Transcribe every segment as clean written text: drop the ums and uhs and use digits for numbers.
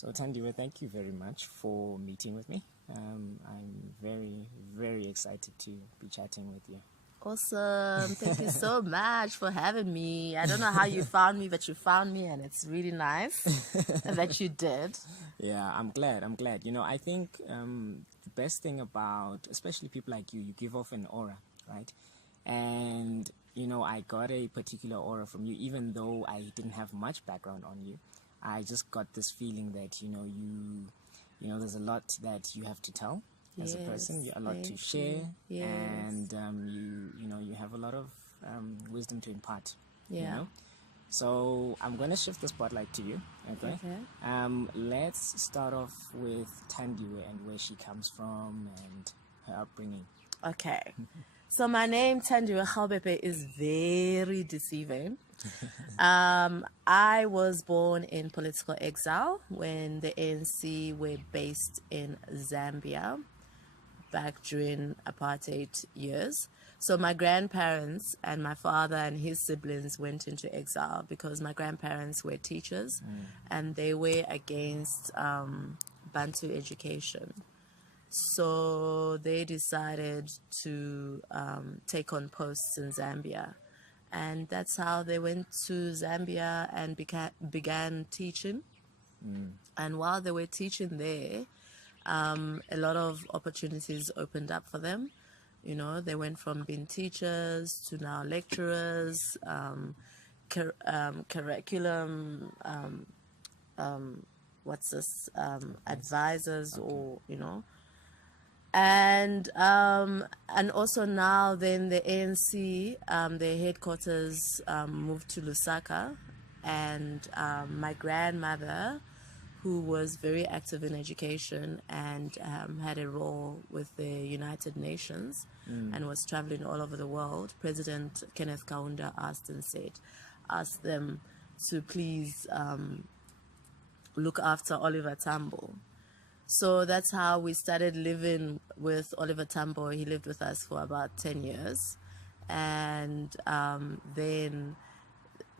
So Thandiwe, thank you very much for meeting with me. I'm very, very excited to be chatting with you. Awesome. Thank you so much for having me. I don't know how you found me, but you found me, and it's really nice that you did. Yeah, I'm glad. I think the best thing about, especially people like you give off an aura, right? And, I got a particular aura from you, even though I didn't have much background on you. I just got this feeling that, there's a lot that you have to tell as a person, a lot to share, Yes. and you have a lot of wisdom to impart. Yeah. So I'm going to shift the spotlight to you. Okay. Let's start off with Thandiwe and where she comes from and her upbringing. Okay. So my name, Thandiwe Gaobepe, is very deceiving. I was born in political exile when the ANC were based in Zambia back during apartheid years. So my grandparents and my father and his siblings went into exile because my grandparents were teachers and they were against Bantu education. So they decided to take on posts in Zambia. And that's how they went to Zambia and began teaching. And while they were teaching there, a lot of opportunities opened up for them. They went from being teachers to now lecturers, curriculum, advisors, or. And also now then the ANC, their headquarters moved to Lusaka, and my grandmother, who was very active in education and had a role with the United Nations and was traveling all over the world, President Kenneth Kaunda asked them to please look after Oliver Tambo. So that's how we started living with Oliver Tambo. He lived with us for about 10 years. And then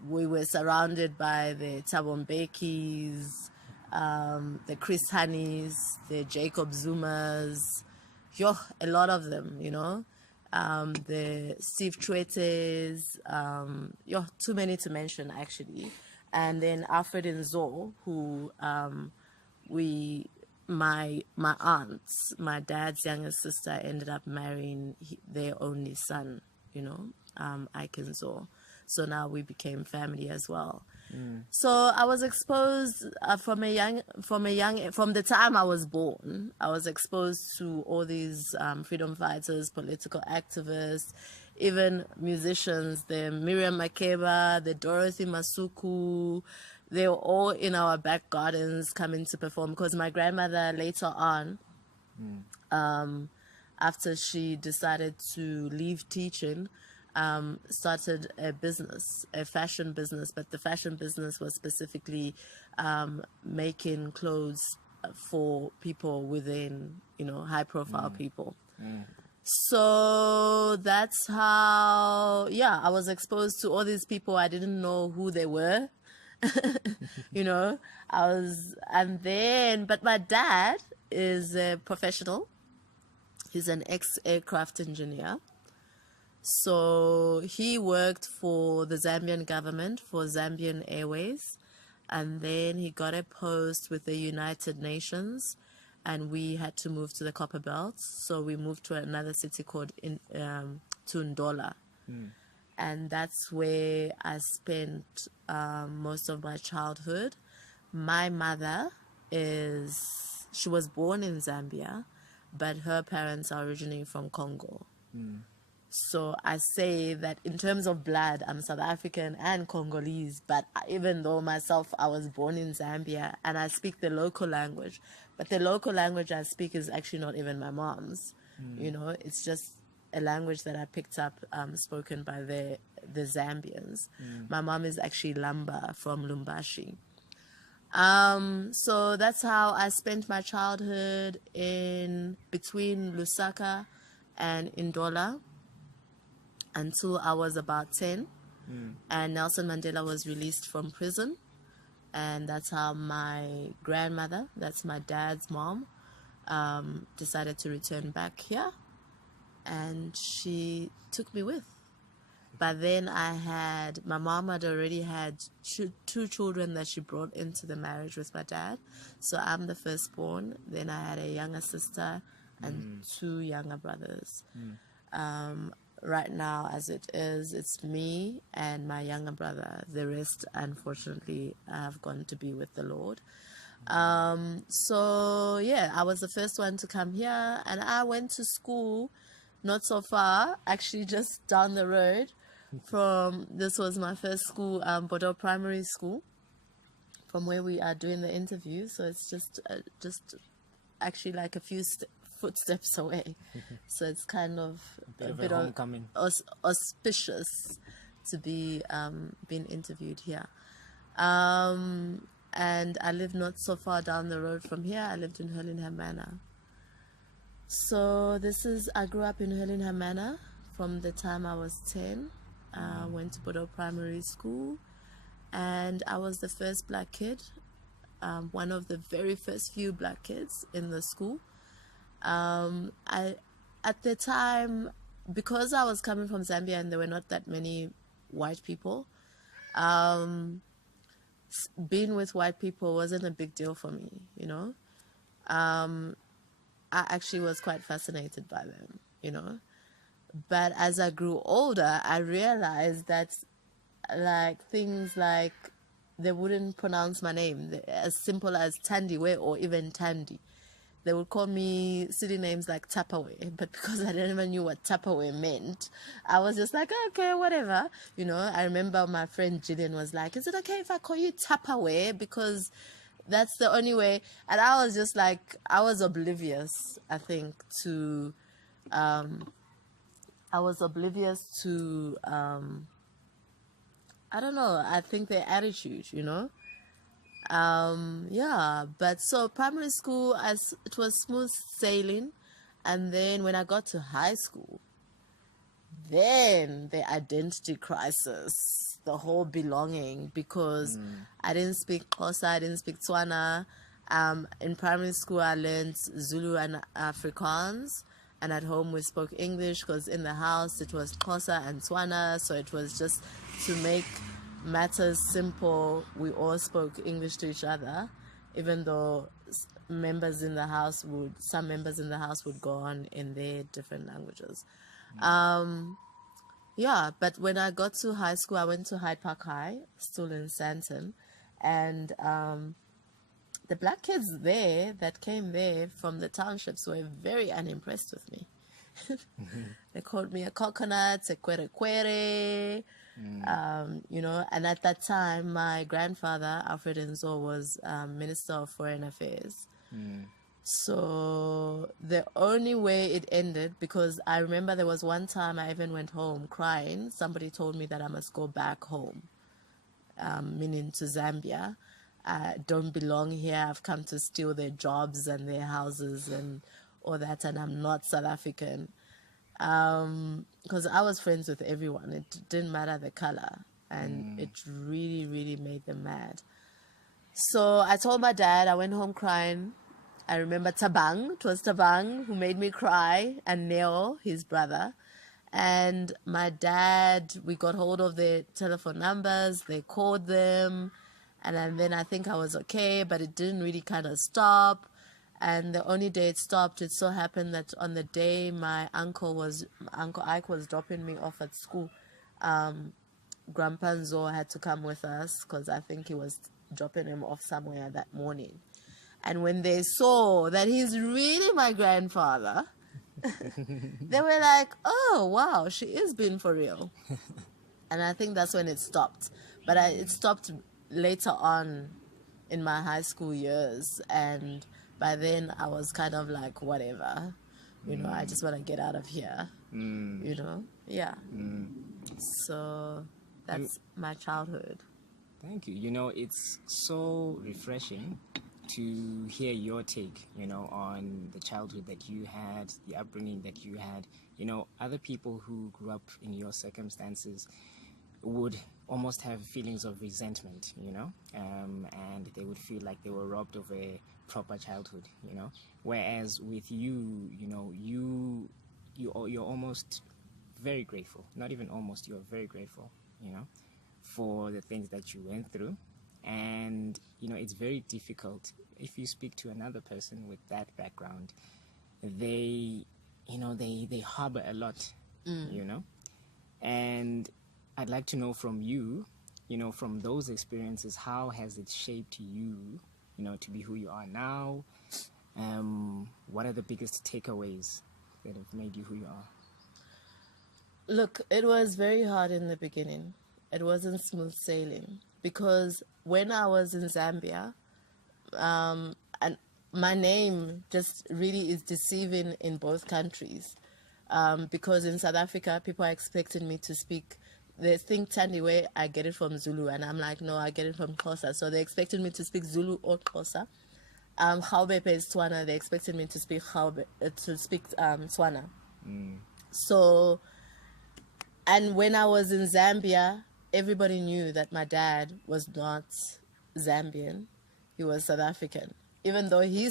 we were surrounded by the Thabo Mbekis, the Chris Honeys, the Jacob Zumas, a lot of them, the Steve Chwetes, too many to mention actually. And then Alfred and Zo, who my aunts, my dad's youngest sister, ended up marrying their only son, Ike and Zo. So now we became family as well. So I was exposed from the time I was born. I was exposed to all these freedom fighters, political activists, even musicians. The Miriam Makeba, the Dorothy Masuku. They were all in our back gardens coming to perform, because my grandmother later on, after she decided to leave teaching, started a fashion business, but the fashion business was specifically making clothes for people within, high profile people. So that's how, I was exposed to all these people. I didn't know who they were. But my dad is a professional. He's an ex-aircraft engineer. So he worked for the Zambian government, for Zambian Airways, and then he got a post with the United Nations, and we had to move to the Copper Belt. So we moved to another city called Tundola. And that's where I spent most of my childhood. My mother she was born in Zambia, but her parents are originally from Congo. So I say that in terms of blood, I'm South African and Congolese, but even though myself, I was born in Zambia and I speak the local language, but the local language I speak is actually not even my mom's. It's just a language that I picked up, spoken by the Zambians. My mom is actually Lamba from Lumbashi. So that's how I spent my childhood in between Lusaka and Ndola until I was about 10. And Nelson Mandela was released from prison. And that's how my grandmother, that's my dad's mom, decided to return back here. And she took me with. But then my mom had already had two children that she brought into the marriage with my dad. So I'm the firstborn. Then I had a younger sister and two younger brothers. Right now, as it is, it's me and my younger brother. The rest, unfortunately, have gone to be with the Lord. So yeah, I was the first one to come here, and I went to school not so far, actually just down the road from, this was my first school, Bordeaux Primary School, from where we are doing the interview. So it's just actually like a few footsteps away. So it's kind of a bit of homecoming. Auspicious to be being interviewed here. And I live not so far down the road from here. I lived in Hurlingham Manor. So I grew up in Hurlingham Manor from the time I was 10. Went to Bordeaux Primary School, and I was the first black kid, one of the very first few black kids in the school. At the time, because I was coming from Zambia and there were not that many white people, being with white people wasn't a big deal for me, you know. I actually was quite fascinated by them, you know. But as I grew older, I realized that things like they wouldn't pronounce my name, as simple as Thandiwe or even Thandi. They would call me silly names like Tapawe, but because I didn't even know what Tapawe meant, I was just like, okay, whatever. You know, I remember my friend Jillian was like, is it okay if I call you Tapawe? Because that's the only way. And I was just like, I was oblivious, I think, to, I don't know, I think their attitude, you know. Yeah, but so primary school, it was smooth sailing. And then when I got to high school, then the identity crisis, the whole belonging, because I didn't speak Xhosa, I didn't speak Tswana. In primary school, I learned Zulu and Afrikaans, and at home we spoke English, because in the house it was Xhosa and Tswana, so it was just to make matters simple, we all spoke English to each other, even though some members in the house would go on in their different languages. Yeah, but when I got to high school, I went to Hyde Park High, still in Sandton, and the black kids there that came there from the townships were very unimpressed with me. They called me a coconut, a kwere, you know, and at that time, my grandfather, Alfred Nzo, was Minister of Foreign Affairs. So the only way it ended, because I remember there was one time I even went home crying. Somebody told me that I must go back home, meaning to Zambia. I don't belong here. I've come to steal their jobs and their houses and all that, and I'm not South African. Because I was friends with everyone. It didn't matter the color, and it really, really made them mad. So I told my dad, I went home crying. I remember Tabang, it was Tabang who made me cry, and Neo, his brother. And my dad, we got hold of their telephone numbers, they called them, and then I think I was okay, but it didn't really kind of stop. And the only day it stopped, it so happened that on the day my Uncle Ike was dropping me off at school, Grandpa Nzo had to come with us, because I think he was dropping him off somewhere that morning. And when they saw that he's really my grandfather, they were like, oh, wow, she is being for real. And I think that's when it stopped. But it stopped later on in my high school years. And by then I was kind of like, whatever, you know, I just want to get out of here, you know? Yeah. So that's my childhood. Thank you. You know, it's so refreshing to hear your take, you know, on the childhood that you had, the upbringing that you had. You know, other people who grew up in your circumstances would almost have feelings of resentment, and they would feel like they were robbed of a proper childhood, Whereas with you, you're almost very grateful. Not even almost, you're very grateful, for the things that you went through. And, it's very difficult if you speak to another person with that background. They harbor a lot, And I'd like to know from you, from those experiences, how has it shaped you, to be who you are now? What are the biggest takeaways that have made you who you are? Look, it was very hard in the beginning. It wasn't smooth sailing because when I was in Zambia, and my name just really is deceiving in both countries. Because in South Africa, people are expecting me to speak. They think Thandiwe, I get it from Zulu, and I'm like, no, I get it from Xhosa. So they expected me to speak Zulu or Xhosa. Gaobepe is Tswana. They expected me to speak Tswana. So, and when I was in Zambia, everybody knew that my dad was not Zambian. He was South African. Even though he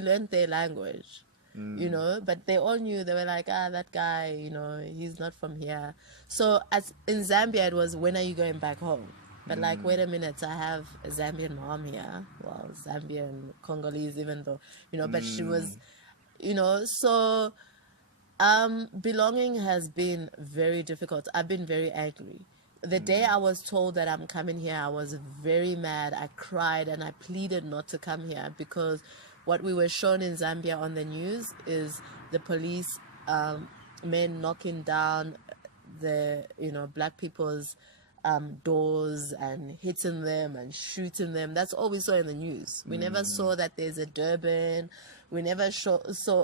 learned their language. But they all knew. They were like, that guy, he's not from here. So in Zambia, it was, when are you going back home? But like, wait a minute, I have a Zambian mom here. Well, Zambian, Congolese, even though, but she was, so belonging has been very difficult. I've been very angry. The day I was told that I'm coming here, I was very mad. I cried and I pleaded not to come here because what we were shown in Zambia on the news is the police men knocking down the black people's doors and hitting them and shooting them. That's all we saw in the news. We never saw that there's a Durban. We never saw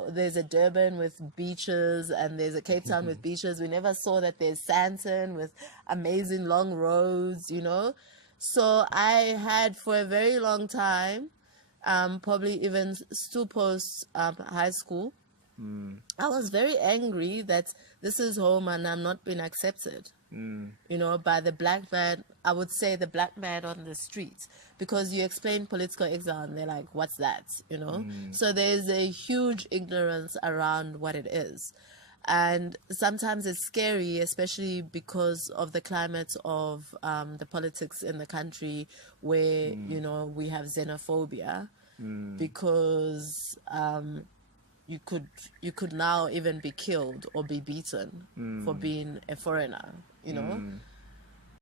there's a Durban with beaches and there's a Cape Town with beaches. We never saw that there's Sandton with amazing long roads, So I had for a very long time, probably even still post high school, I was very angry that this is home and I'm not being accepted, by the black man. I would say the black man on the streets, because you explain political exile and they're like, what's that? So there's a huge ignorance around what it is. And sometimes it's scary, especially because of the climate of the politics in the country where, we have xenophobia, because you could now even be killed or be beaten for being a foreigner,